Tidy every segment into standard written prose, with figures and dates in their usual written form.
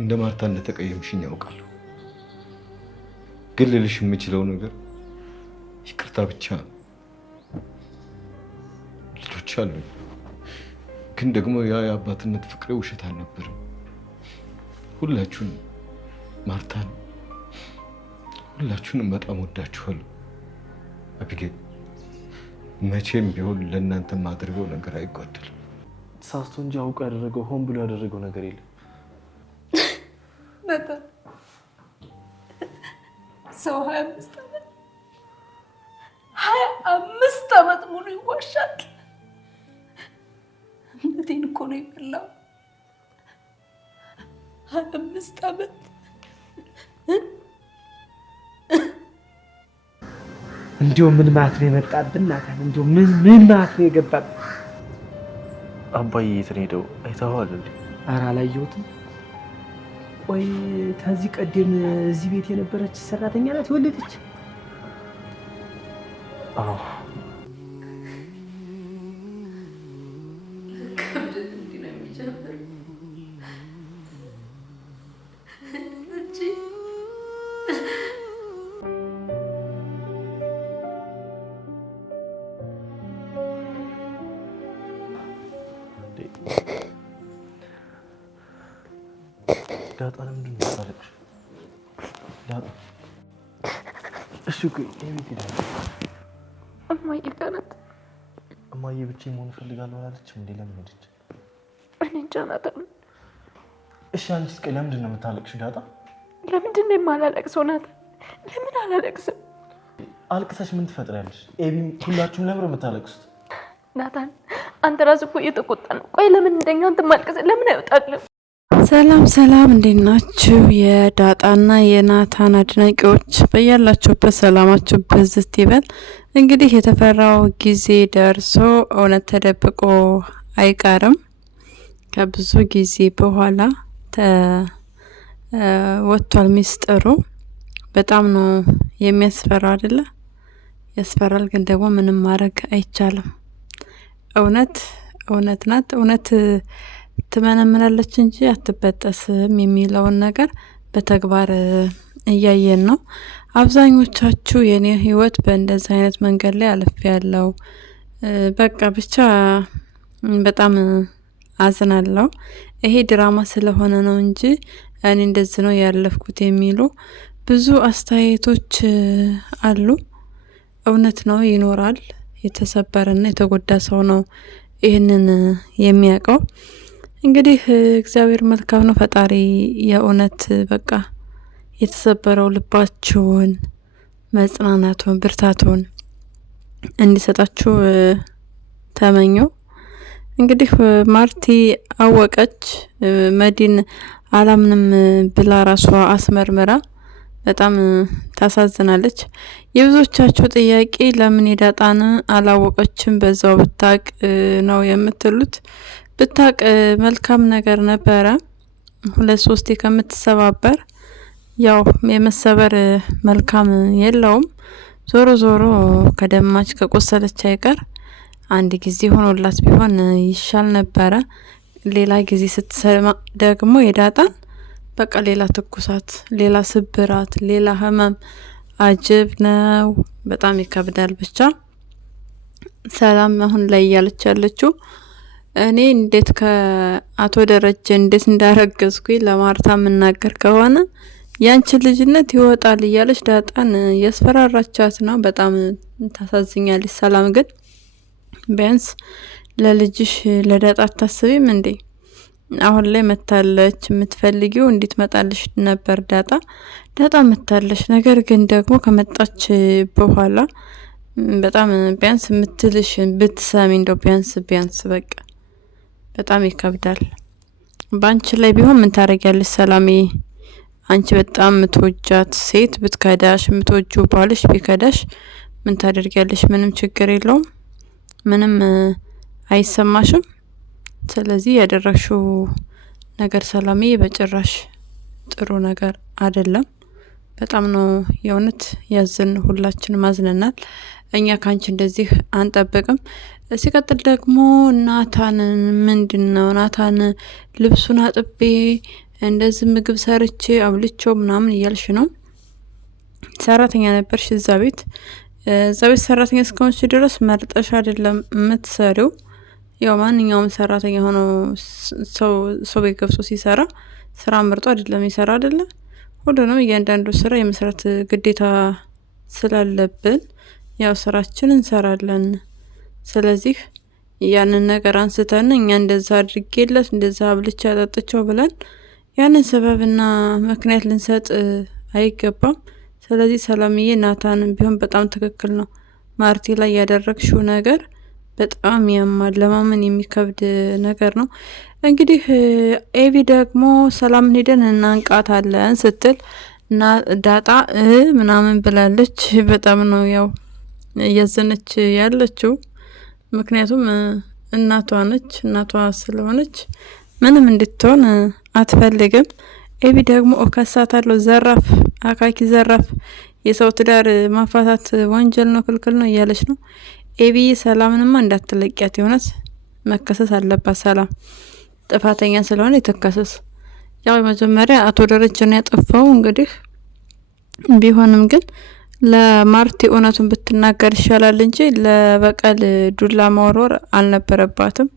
እንደ ማርታ እንደተቀየምሽኝ ያውቃለሁ። ግን ልልሽ የምችለው ነገር ይቅርታ ብቻ ነው። ልጆች አሉኝ፣ ግን ደግሞ ያ የአባትነት ፍቅሬ ውሸት አልነበረም። ሁላችሁንም ማርታን፣ ሁላችሁንም በጣም ወዳችኋለሁ። አቢጌል መቼም ቢሆን ለእናንተ ማድረገው ነገር አይጓደልም። ሳስቶ እንጂ አውቆ ያደረገው ሆን ብሎ ያደረገው ነገር የለም። ናታን ሰው 25 ዓመት ሙሉ ይዋሻል። እምነቴን እኮ ነው የበላው። 25 ዓመት እንዲሁ ምን ማለት ነው የመጣብን? ናታን እንዲሁ ምን ማለት ነው የገባብን? አባዬ የት ነው ሄደው? አይተኸዋል እንዴ? ኧረ አላየሁትም። ቆይ ከዚህ ቀደም እዚህ ቤት የነበረች ሰራተኛ ናት የወለደች? አዎ። ዳጣ ለምንድን ነው የምታለቅሽው? ዳጣ እሺ ቆይ የቤት ሄዳለች። እማዬ ጋር ናት። እማዬ ብቻዬን መሆን እፈልጋለሁ አላለችም እንዴ? ለምን ሄደች? እኔ እንጃ ናታን። እሺ አንቺስ ቆይ ለምንድን ነው የምታለቅሽው ዳጣ? ለምንድን ነው የማላለቅሰው ናታን? ለምን አላለቅስም? አልቅሰሽ ምን ትፈጥሪያለሽ? ኤቢም ሁላችሁም ለምን ነው የምታለቅሱት? ናታን አንተ ራስህ እኮ እየተቆጣ ነው። ቆይ ለምን እንደኛ አንተ ማልቀስ ለምን አይወጣልም? ሰላም እንዴት ናችሁ? የዳጣና የናታን አድናቂዎች በያላችሁበት ሰላማችሁ ብዝት ይበል። እንግዲህ የተፈራው ጊዜ ደርሶ እውነት ተደብቆ አይቀርም። ከብዙ ጊዜ በኋላ ወጥቷል ሚስጥሩ። በጣም ነው የሚያስፈራው አይደለ? ያስፈራል፣ ግን ደግሞ ምንም ማድረግ አይቻልም። እውነት ናት። እውነት ትመነምናለች እንጂ አትበጠስም የሚለውን ነገር በተግባር እያየን ነው። አብዛኞቻችሁ የኔ ህይወት በእንደዚህ አይነት መንገድ ላይ አልፌያለሁ፣ በቃ ብቻ በጣም አዝናለሁ፣ ይሄ ድራማ ስለሆነ ነው እንጂ እኔ እንደዚህ ነው ያለፍኩት የሚሉ ብዙ አስተያየቶች አሉ። እውነት ነው፣ ይኖራል። የተሰበረና የተጎዳ ሰው ነው ይህንን የሚያውቀው። እንግዲህ እግዚአብሔር መልካም ነው። ፈጣሪ የእውነት በቃ የተሰበረው ልባችሁን መጽናናቱን ብርታቱን እንዲሰጣችሁ ተመኘው። እንግዲህ ማርቲ አወቀች፣ መዲን አላምንም ብላ ራሷ አስመርምራ በጣም ታሳዝናለች። የብዙዎቻችሁ ጥያቄ ለምን የዳጣን አላወቀችም በዛው ብታቅ ነው የምትሉት። ብታቅ መልካም ነገር ነበረ። 2-3 ከምትሰባበር ያው የመሰበር መልካም የለውም። ዞሮ ከደማች ከቆሰለች አይቀር አንድ ጊዜ ሆኖላት ቢሆን ይሻል ነበረ። ሌላ ጊዜ ስትሰማ ደግሞ የዳጣን በቃ ሌላ ትኩሳት፣ ሌላ ስብራት፣ ሌላ ህመም አጅብ ነው። በጣም ይከብዳል። ብቻ ሰላም አሁን ላይ እያለች ያለችው እኔ እንዴት ከአቶ ደረጀ እንዴት እንዳረገዝኩኝ ለማርታ የምናገር ከሆነ ያንቺ ልጅነት ይወጣል እያለች ዳጣን ያስፈራራቻት ነው። በጣም ታሳዝኛለች። ሰላም ግን ቢያንስ ለልጅሽ ለዳጣ አታስቢም እንዴ? አሁን ላይ መታለች። የምትፈልጊው እንዴት መጣልሽ ነበር ዳጣ መታለች። ነገር ግን ደግሞ ከመጣች በኋላ በጣም ቢያንስ የምትልሽ ብትሰሚ እንደው ቢያንስ በቃ በጣም ይከብዳል። ባንቺ ላይ ቢሆን ምን ታረጊያለሽ ሰላሜ? አንቺ በጣም የምትወጃት ሴት ብትከዳሽ፣ የምትወጂው ባልሽ ቢከዳሽ ምን ታደርጊያለሽ? ምንም ችግር የለውም። ምንም አይሰማሽም። ስለዚህ ያደረግሽው ነገር ሰላሜ በጭራሽ ጥሩ ነገር አይደለም። በጣም ነው የእውነት ያዘን፣ ሁላችንም አዝነናል። እኛ ካንቺ እንደዚህ አንጠብቅም። ሲቀጥል ደግሞ ናታን ምንድነው ናታን ልብሱን አጥቤ እንደዚህ ምግብ ሰርቼ አብልቼው ምናምን እያልሽ ነው። ሰራተኛ ነበርሽ እዛ ቤት ሰራተኛ እስከሆንሽ ድረስ መርጠሽ አይደለም የምትሰሪው። ያው ማንኛውም ሰራተኛ ሆኖ ሰው ቤት ገብቶ ሲሰራ ስራ መርጦ አይደለም ይሰራ አይደለ? ሁሉንም እያንዳንዱ ስራ የመስራት ግዴታ ስላለብን ያው ስራችን እንሰራለን። ስለዚህ ያንን ነገር አንስተን እኛ እንደዛ አድርጌለት እንደዛ አብልቻ አጠጥቸው ብለን ያንን ሰበብና ምክንያት ልንሰጥ አይገባም። ስለዚህ ሰላምዬ ናታንም ቢሆን በጣም ትክክል ነው። ማርቲ ላይ ያደረግሽው ነገር በጣም ያማል፣ ለማመን የሚከብድ ነገር ነው። እንግዲህ ኤቢ ደግሞ ሰላምን ሄደን እናንቃታለን ስትል እና ዳጣ ምናምን ብላለች። በጣም ነው ያው እያዘነች ያለችው። ምክንያቱም እናቷ ነች፣ እናቷ ስለሆነች ምንም እንድትሆን አትፈልግም። ኤቢ ደግሞ እከሳታለሁ፣ ዘራፍ አካኪ ዘራፍ፣ የሰው ትዳር ማፋታት ወንጀል ነው፣ ክልክል ነው እያለች ነው። ኤቢ ሰላምንማ እንዳትለቂያት፣ የሆነት መከሰስ አለባት። ሰላም ጥፋተኛ ስለሆነ የተከሰስ። ያው መጀመሪያ አቶ ደረጀን ያጠፋው እንግዲህ ቢሆንም ግን ለማርቲ እውነቱን ብትናገር ይሻላል እንጂ ለበቀል ዱላ ማወርወር አልነበረባትም።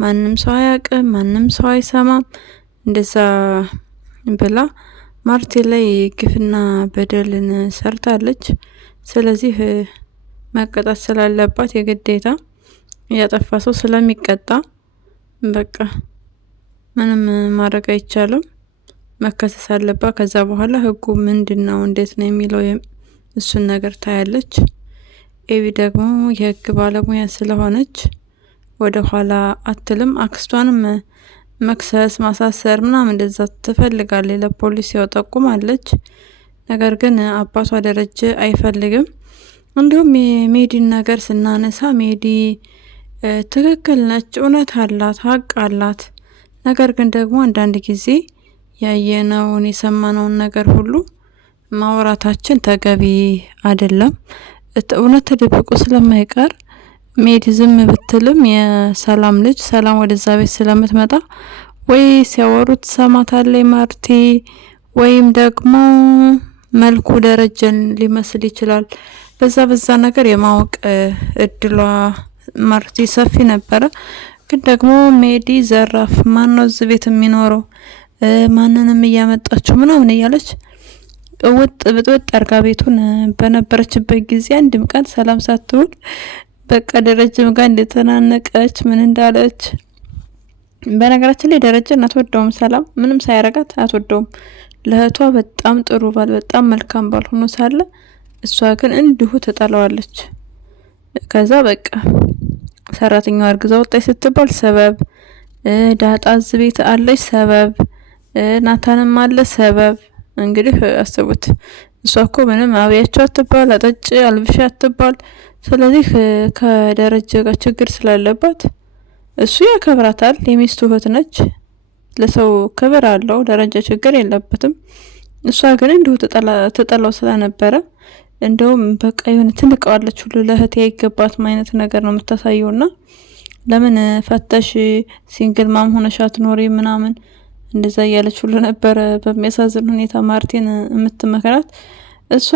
ማንም ሰው አያውቅም፣ ማንም ሰው አይሰማም እንደዛ ብላ ማርቲ ላይ ግፍና በደልን ሰርታለች። ስለዚህ መቀጣት ስላለባት የግዴታ ያጠፋ ሰው ስለሚቀጣ በቃ ምንም ማድረግ አይቻልም፣ መከሰስ አለባት። ከዛ በኋላ ህጉ ምንድነው እንዴት ነው የሚለው እሱን ነገር ታያለች። ኤቢ ደግሞ የህግ ባለሙያ ስለሆነች ወደ ኋላ አትልም። አክስቷንም መክሰስ ማሳሰር ምናምን እንደዛ ትፈልጋለች። ለፖሊስ ያው ጠቁማለች። ነገር ግን አባቷ ደረጀ አይፈልግም። እንዲሁም የሜዲን ነገር ስናነሳ ሜዲ ትክክል ነች፣ እውነት አላት፣ ሀቅ አላት። ነገር ግን ደግሞ አንዳንድ ጊዜ ያየነውን የሰማነውን ነገር ሁሉ ማውራታችን ተገቢ አይደለም። እውነት ተደብቆ ስለማይቀር ሜዲ ዝም ብትልም የሰላም ልጅ ሰላም ወደዛ ቤት ስለምትመጣ ወይ ሲያወሩት ሰማታለች ማርቲ፣ ወይም ደግሞ መልኩ ደረጀን ሊመስል ይችላል። በዛ ነገር የማወቅ እድሏ ማርቲ ሰፊ ነበረ። ግን ደግሞ ሜዲ ዘራፍ ማን ነው እዚህ ቤት የሚኖረው ማንንም እያመጣችሁ ምናምን እያለች ብጥብጥ አርጋ ቤቱን በነበረችበት ጊዜ አንድም ቀን ሰላም ሳትውል በቃ ደረጀም ጋር እንደተናነቀች ምን እንዳለች። በነገራችን ላይ ደረጀን አትወደውም ሰላም፣ ምንም ሳያረጋት አትወደውም። ለእህቷ በጣም ጥሩ ባል፣ በጣም መልካም ባል ሆኖ ሳለ እሷ ግን እንዲሁ ተጠላዋለች። ከዛ በቃ ሰራተኛዋ አርግዛ ወጣች ስትባል ሰበብ፣ ዳጣ እዚህ ቤት አለች ሰበብ፣ ናታንም አለ ሰበብ። እንግዲህ አስቡት። እሷ እኮ ምንም አብያቸው አትባል፣ አጠጭ አልብሻ አትባል። ስለዚህ ከደረጀ ጋር ችግር ስላለባት እሱ ያከብራታል። የሚስቱ እህት ነች፣ ለሰው ክብር አለው። ደረጀ ችግር የለበትም። እሷ ግን እንዲሁ ተጠላው ስለነበረ እንደውም በቃ የሆነ ትንቀዋለች ሁሉ። ለእህት አይገባትም አይነት ነገር ነው የምታሳየውና ለምን ፈተሽ ሲንግል ማም ሆነሽ አትኖሪ ምናምን እንደዛ እያለች ሁሉ ነበረ በሚያሳዝን ሁኔታ ማርቲን የምትመከራት። እሷ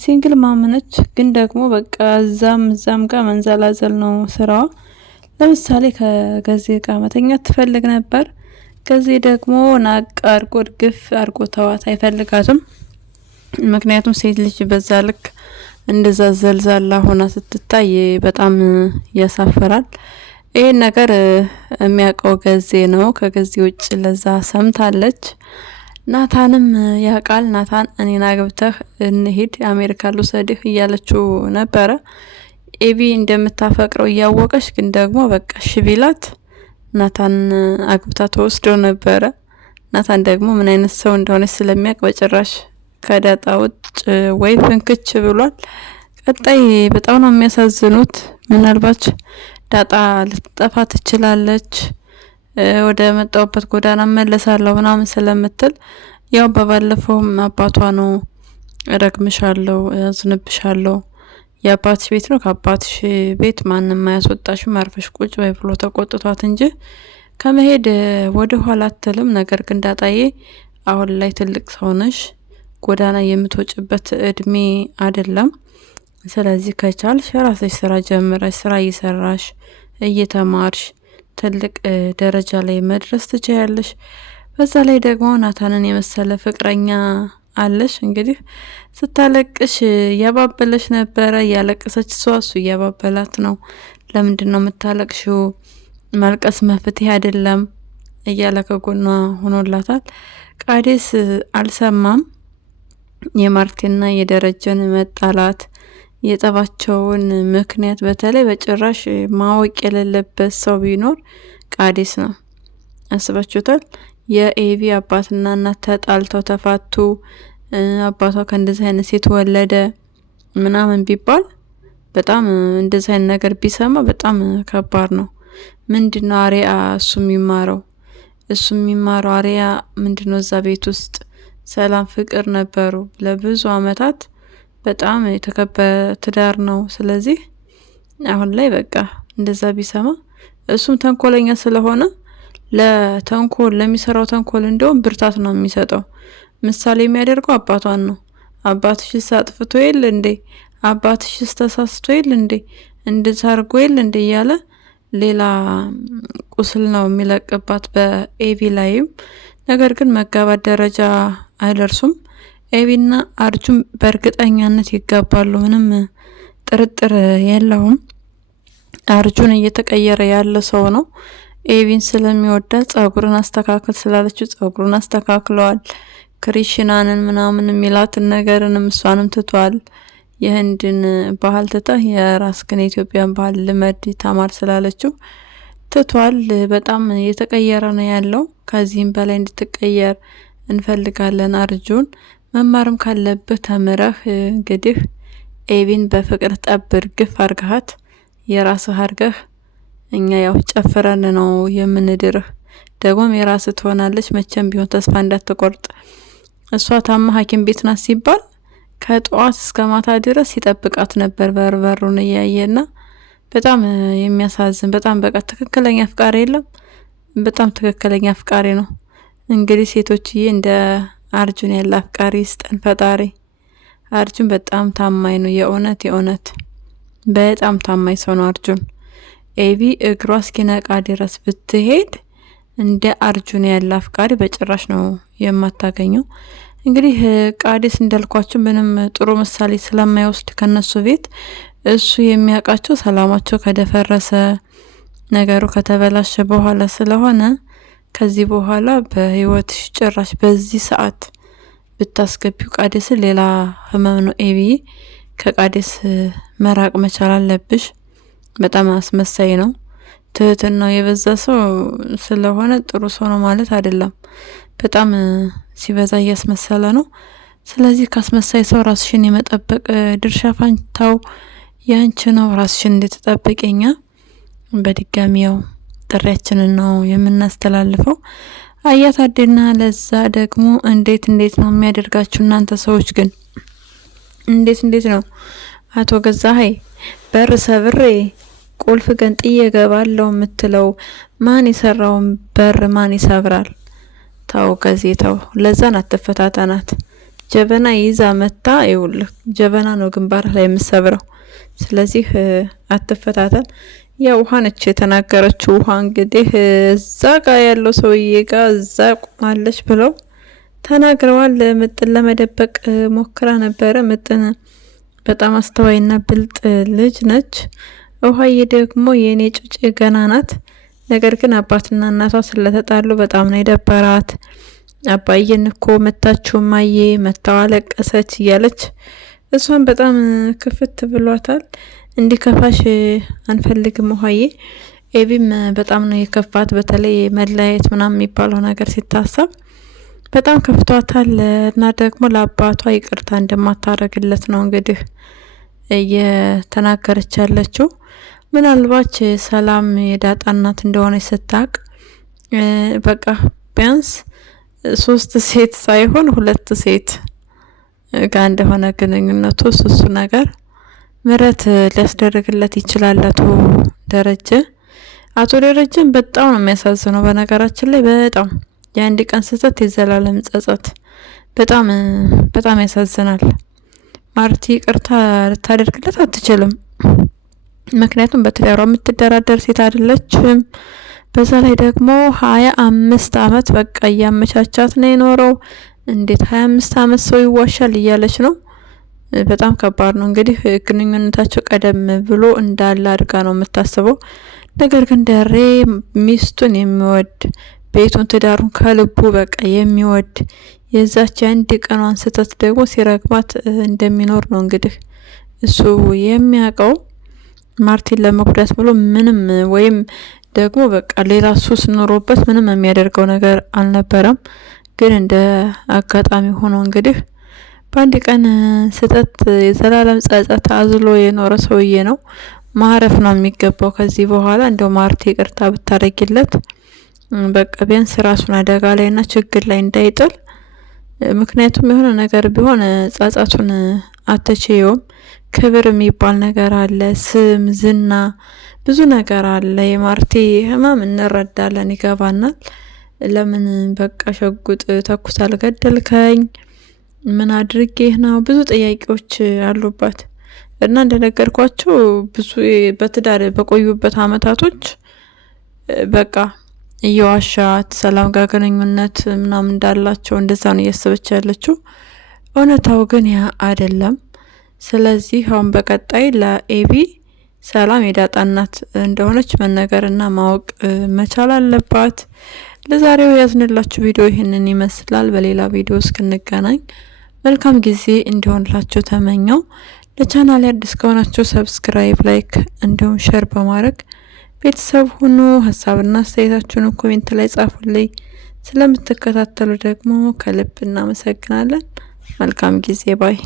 ሲንግል ማም ነች፣ ግን ደግሞ በቃ እዛም ጋር መንዘላዘል ነው ስራዋ። ለምሳሌ ከገዜ ጋር መተኛት ትፈልግ ነበር። ገዜ ደግሞ ናቅ አርጎ ግፍ አርጎ ተዋት፣ አይፈልጋትም። ምክንያቱም ሴት ልጅ በዛ ልክ እንደዛ ዘልዛላ ሆና ስትታይ በጣም ያሳፈራል። ይሄን ነገር የሚያውቀው ገዜ ነው። ከገዜ ውጭ ለዛ ሰምታለች። ናታንም ያውቃል። ናታን እኔን አግብተህ እንሂድ አሜሪካ ልውሰድህ እያለችው ነበረ። ኤቢ እንደምታፈቅረው እያወቀች ግን ደግሞ በቃ ሽቢላት ናታን አግብታ ተወስዶ ነበረ። ናታን ደግሞ ምን አይነት ሰው እንደሆነች ስለሚያውቅ በጭራሽ ከዳጣ ውጭ ወይ ፍንክች ብሏል። ቀጣይ በጣም ነው የሚያሳዝኑት። ምናልባት ዳጣ ልትጠፋ ትችላለች፣ ወደ መጣውበት ጎዳና መለሳለሁ ምናምን ስለምትል ያው በባለፈውም አባቷ ነው ረግምሻለሁ፣ ያዝንብሻለሁ፣ የአባትሽ ቤት ነው፣ ከአባትሽ ቤት ማንም አያስወጣሽም፣ አርፈሽ ቁጭ በይ ብሎ ተቆጥቷት እንጂ ከመሄድ ወደ ኋላ አትልም። ነገር ግን ዳጣዬ አሁን ላይ ትልቅ ሰው ነሽ፣ ጎዳና የምትወጭበት እድሜ አይደለም። ስለዚህ ከቻልሽ የራስሽ ስራ ጀምረሽ ስራ እየሰራሽ እየተማርሽ ትልቅ ደረጃ ላይ መድረስ ትችያለሽ። በዛ ላይ ደግሞ ናታንን የመሰለ ፍቅረኛ አለሽ። እንግዲህ ስታለቅሽ ያባበለሽ ነበረ፣ ያለቀሰች እሱ እያባበላት ነው። ለምንድነው የምታለቅሽው? ማልቀስ መፍትሄ አይደለም እያለ ከጎኗ ሆኖላታል። ቃዴስ አልሰማም። የማርቴና የደረጀን መጣላት የጠባቸውን ምክንያት በተለይ በጭራሽ ማወቅ የሌለበት ሰው ቢኖር ቃዴስ ነው። አስባችሁታል? የኤቪ አባትና እናት ተጣልተው ተፋቱ፣ አባቷ ከእንደዚህ አይነት ሴት ወለደ ምናምን ቢባል በጣም እንደዚህ አይነት ነገር ቢሰማ በጣም ከባድ ነው። ምንድነው አሪያ እሱ የሚማረው አሪያ ምንድነው? እዛ ቤት ውስጥ ሰላም ፍቅር ነበሩ ለብዙ አመታት፣ በጣም የተከበረ ትዳር ነው። ስለዚህ አሁን ላይ በቃ እንደዛ ቢሰማ እሱም ተንኮለኛ ስለሆነ ለተንኮል ለሚሰራው ተንኮል እንደውም ብርታት ነው የሚሰጠው። ምሳሌ የሚያደርገው አባቷን ነው። አባትሽስ አጥፍቶ የለ እንዴ? አባትሽስ ተሳስቶ የለ እንዴ? እንደዛ አድርጎ የለ እንዴ እያለ ሌላ ቁስል ነው የሚለቅባት በኤቪ ላይም። ነገር ግን መጋባት ደረጃ አይደርሱም። ኤቪና አርጁን በእርግጠኛነት ይጋባሉ፣ ምንም ጥርጥር የለውም። አርጁን እየተቀየረ ያለ ሰው ነው። ኤቪን ስለሚወዳት ጸጉርን አስተካክል ስላለችው ጸጉሩን አስተካክለዋል። ክሪሽናንን ምናምን የሚላትን ነገርንም እሷንም ትቷል። የህንድን ባህል ትተህ የራስህን የኢትዮጵያን ባህል ልመድ ተማር ስላለችው ትቷል። በጣም እየተቀየረ ነው ያለው። ከዚህም በላይ እንድትቀየር እንፈልጋለን። አርጁን መማርም ካለብህ ተምረህ እንግዲህ ኤቪን በፍቅር ጠብር ግፍ አርጋሃት የራስህ አርገህ እኛ ያው ጨፍረን ነው የምንድርህ። ደግሞም የራስህ ትሆናለች። መቼም ቢሆን ተስፋ እንዳትቆርጥ። እሷ ታማ ሐኪም ቤት ናት ሲባል ከጠዋት እስከ ማታ ድረስ ይጠብቃት ነበር በርበሩን እያየና በጣም የሚያሳዝን በጣም በቃ ትክክለኛ አፍቃሪ የለም። በጣም ትክክለኛ አፍቃሪ ነው። እንግዲህ ሴቶችዬ እንደ አርጁን ያለ አፍቃሪ ይስጠን ፈጣሪ። አርጁን በጣም ታማኝ ነው። የእውነት በጣም ታማኝ ሰው ነው አርጁን። ኤቪ እግሯ እስኪነቃ ድረስ ብትሄድ እንደ አርጁን ያለ አፍቃሪ በጭራሽ ነው የማታገኘው። እንግዲህ ቃዴስ እንዳልኳችሁ ምንም ጥሩ ምሳሌ ስለማይወስድ ከነሱ ቤት እሱ የሚያውቃቸው ሰላማቸው ከደፈረሰ ነገሩ ከተበላሸ በኋላ ስለሆነ ከዚህ በኋላ በህይወትሽ ጭራሽ በዚህ ሰዓት ብታስገቢው ቃዴስን ሌላ ህመም ነው። ኤቪ ከቃዴስ መራቅ መቻል አለብሽ። በጣም አስመሳይ ነው። ትህትናው የበዛ ሰው ስለሆነ ጥሩ ሰው ነው ማለት አይደለም። በጣም ሲበዛ እያስመሰለ ነው። ስለዚህ ካስመሳይ ሰው ራስሽን የመጠበቅ ድርሻ ፋንታው ያንቺ ነው። ራስሽን እንድትጠብቂኛ በድጋሚ ያው ጥሪያችንን ነው የምናስተላልፈው። አያታደና ለዛ ደግሞ እንዴት ነው የሚያደርጋችሁ እናንተ ሰዎች ግን እንዴት ነው? አቶ ገዛሀይ በር ሰብሬ ቁልፍ ገንጥዬ እገባለሁ የምትለው ማን የሰራውን በር ማን ይሰብራል? ታው ጋዜጣው ለዛን አትፈታተናት። ጀበና ይዛ መታ ይውልህ ጀበና ነው ግንባር ላይ የምሰብረው። ስለዚህ አትፈታተን። ያው ውሃ ነች የተናገረችው። ውሃ እንግዲህ እዛ ጋር ያለው ሰውዬ ጋር እዛ ቆማለች ብለው ተናግረዋል። ምጥን ለመደበቅ ሞክራ ነበረ። ምጥን በጣም አስተዋይና ብልጥ ልጅ ነች። ውሃዬ ደግሞ የኔ ጩጭ ገና ናት። ነገር ግን አባትና እናቷ ስለተጣሉ በጣም ነው የደበራት። አባዬን እኮ መታችሁ ማዬ መታው አለቀሰች እያለች እሷን በጣም ክፍት ብሏታል። እንዲከፋሽ አንፈልግም ውሃዬ። ኤቪም በጣም ነው የከፋት። በተለይ መለያየት ምናምን የሚባለው ነገር ሲታሰብ በጣም ከፍቷታል። እና ደግሞ ለአባቷ ይቅርታ እንደማታረግለት ነው እንግዲህ እየተናገረች ያለችው። ምናልባት ሰላም የዳጣ እናት እንደሆነች ስታቅ በቃ ቢያንስ 3 ሴት ሳይሆን 2 ሴት ጋር እንደሆነ ግንኙነቱ እሱ ነገር ምረት ሊያስደርግለት ይችላል። አቶ ደረጀ አቶ ደረጀን በጣም ነው የሚያሳዝነው። በነገራችን ላይ በጣም የአንድ ቀን ስህተት የዘላለም ጸጸት፣ በጣም ያሳዝናል። ማርቲ ይቅርታ ልታደርግለት አትችልም። ምክንያቱም በትዳሯ የምትደራደር ሴት አይደለችም። በዛ ላይ ደግሞ 25 አመት በቃ እያመቻቻት ነው የኖረው። እንዴት 25 አመት ሰው ይዋሻል እያለች ነው። በጣም ከባድ ነው። እንግዲህ ግንኙነታቸው ቀደም ብሎ እንዳለ አድርጋ ነው የምታስበው። ነገር ግን ደሬ ሚስቱን የሚወድ ቤቱን ትዳሩን ከልቡ በቃ የሚወድ የዛች አንድ ቀኗን ስህተት ደግሞ ሲረግማት እንደሚኖር ነው እንግዲህ እሱ የሚያውቀው። ማርቲን ለመጉዳት ብሎ ምንም ወይም ደግሞ በቃ ሌላ ሱስ ኖሮበት ምንም የሚያደርገው ነገር አልነበረም። ግን እንደ አጋጣሚ ሆኖ እንግዲህ በአንድ ቀን ስህተት የዘላለም ጸጸት አዝሎ የኖረ ሰውዬ ነው። ማረፍ ነው የሚገባው ከዚህ በኋላ። እንደው ማርቲ ይቅርታ ብታደርጊለት በቃ ቢያንስ ራሱን አደጋ ላይና ችግር ላይ እንዳይጥል። ምክንያቱም የሆነ ነገር ቢሆን ጸጸቱን አትችየውም። ክብር የሚባል ነገር አለ፣ ስም፣ ዝና፣ ብዙ ነገር አለ። የማርቲ ህመም እንረዳለን፣ ይገባናል። ለምን በቃ ሸጉጥ ተኩስ አልገደልከኝ? ምን አድርጌህ ነው? ብዙ ጥያቄዎች አሉባት እና እንደነገርኳቸው ብዙ በትዳር በቆዩበት አመታቶች በቃ እየዋሻት ሰላም ጋር ግንኙነት ምናምን እንዳላቸው እንደዛ ነው እያሰበች ያለችው። እውነታው ግን ያ አይደለም። ስለዚህ አሁን በቀጣይ ለኤቢ ሰላም የዳጣ እናት እንደሆነች መነገርና ማወቅ መቻል አለባት። ለዛሬው ያዝንላችሁ ቪዲዮ ይህንን ይመስላል። በሌላ ቪዲዮ እስክንገናኝ መልካም ጊዜ እንዲሆንላችሁ ተመኘው። ለቻናል አዲስ ከሆናችሁ ሰብስክራይብ፣ ላይክ እንዲሁም ሼር በማድረግ ቤተሰብ ሁኑ። ሀሳብና አስተያየታችሁን ኮሜንት ላይ ጻፉልኝ። ስለምትከታተሉ ደግሞ ከልብ እናመሰግናለን። መልካም ጊዜ ባይ